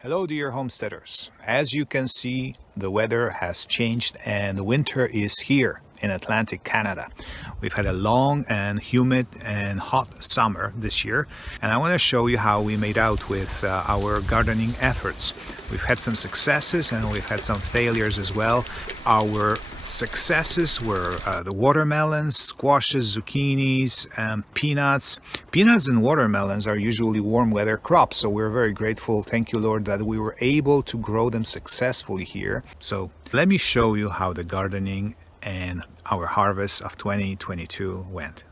Hello dear homesteaders. As you can see, the weather has changed and the winter is here in Atlantic Canada. We've had a long and humid and hot summer this year, and I want to show you how we made out with our gardening efforts. We've had some successes and we've had some failures as well. Our successes were the watermelons, squashes, zucchinis, and peanuts. Peanuts and watermelons are usually warm weather crops, so we're very grateful, thank you Lord, that we were able to grow them successfully here. So let me show you how the gardening and our harvest of 2022 went.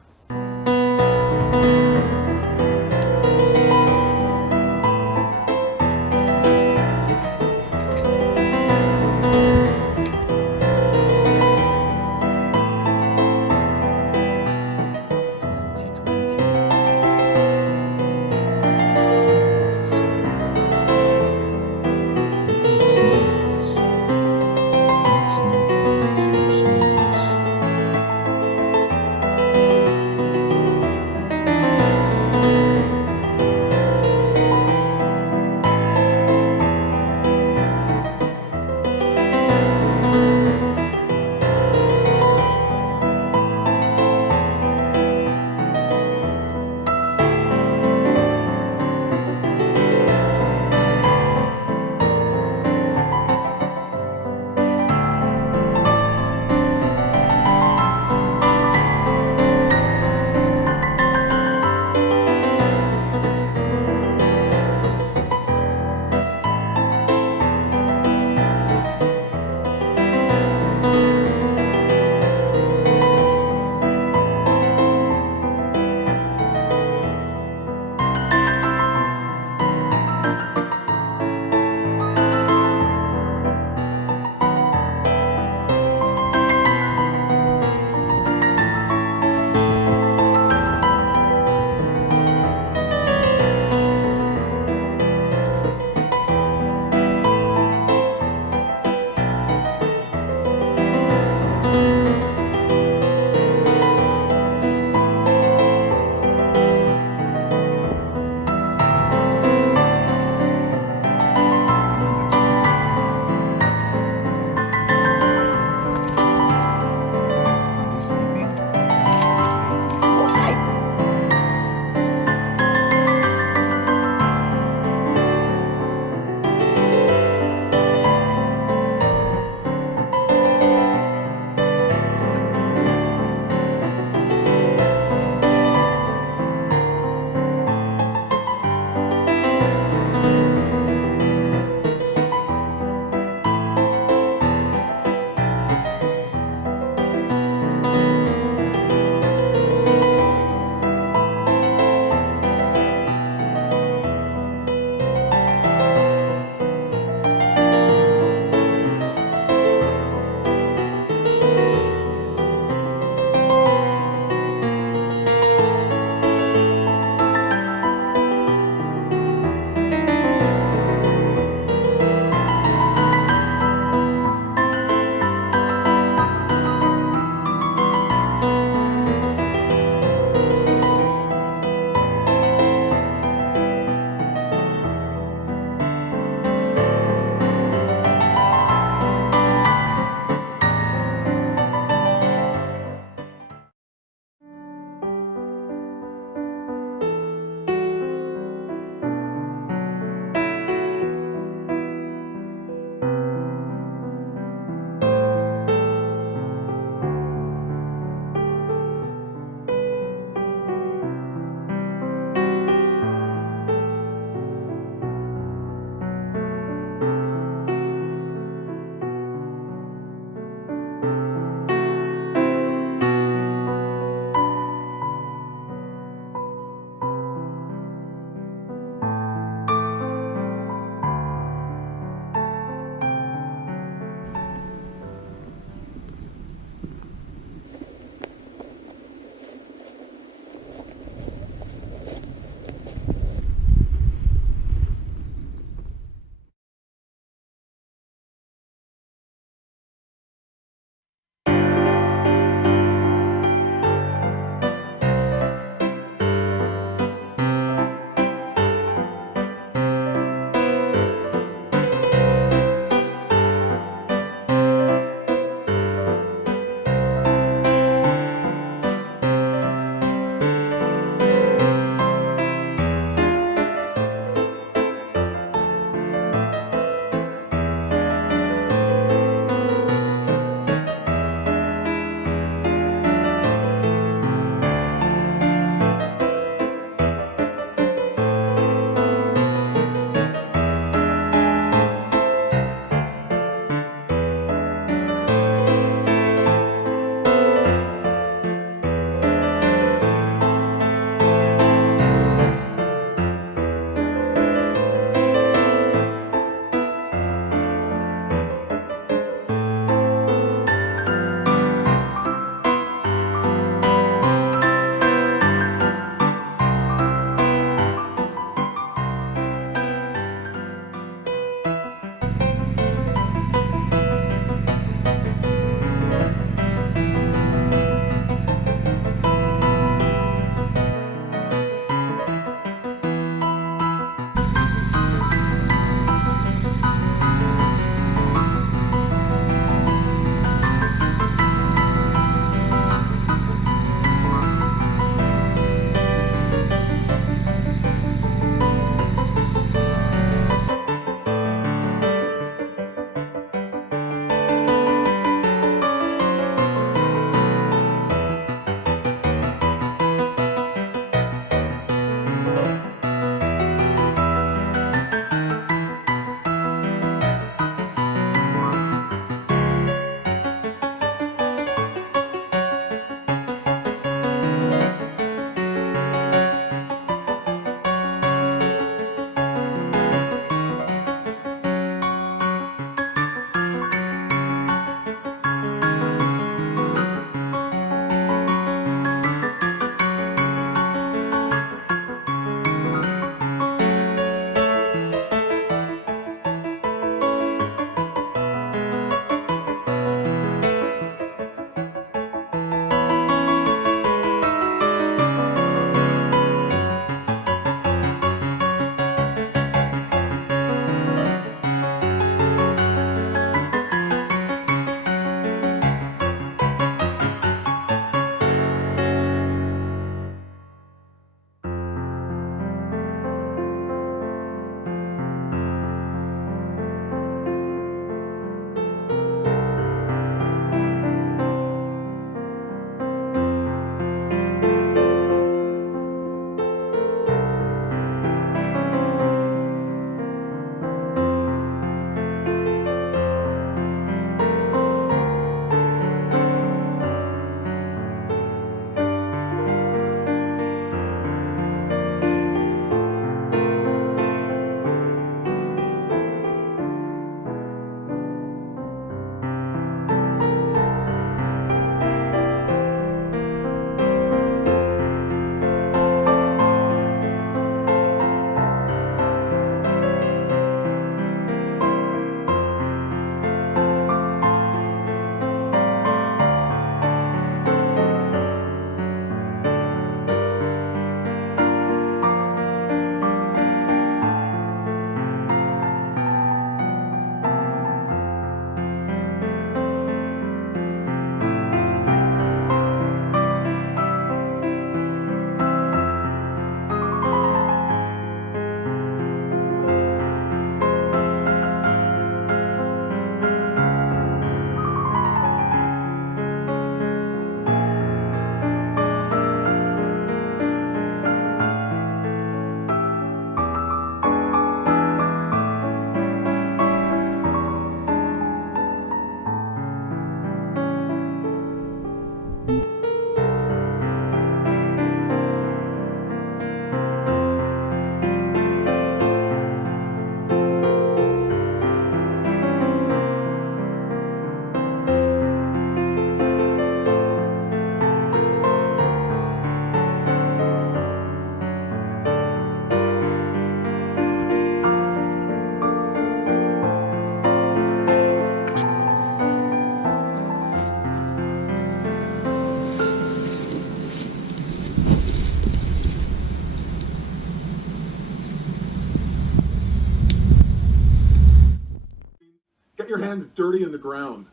your hands dirty in the ground.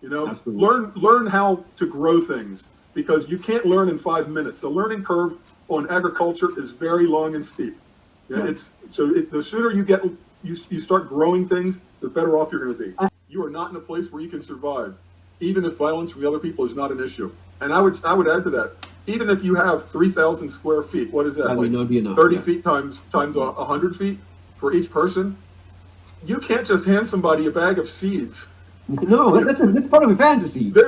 You know, Absolutely. learn how to grow things, because you can't learn in 5 minutes. The learning curve on agriculture is very long and steep. Yeah, the sooner you start growing things, the better off you're going to be. You are not in a place where you can survive, even if violence from the other people is not an issue. And I would add to that, even if you have 3,000 square feet, what is that? That may not be enough. 30 feet times 100 feet for each person. You can't just hand somebody a bag of seeds. No, that's part of a fantasy. There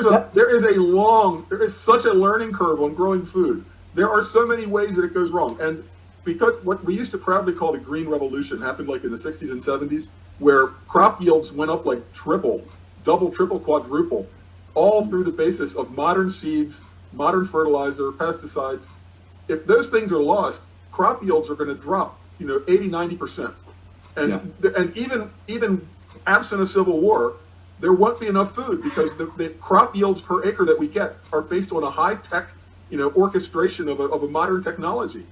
is such a learning curve on growing food. There are so many ways that it goes wrong. And because what we used to proudly call the Green Revolution happened like in the 60s and 70s, where crop yields went up like double, triple, quadruple, all through the basis of modern seeds, modern fertilizer, pesticides. If those things are lost, crop yields are going to drop, 80, 90%. And even absent a civil war, there won't be enough food, because the crop yields per acre that we get are based on a high-tech, orchestration of a modern technology.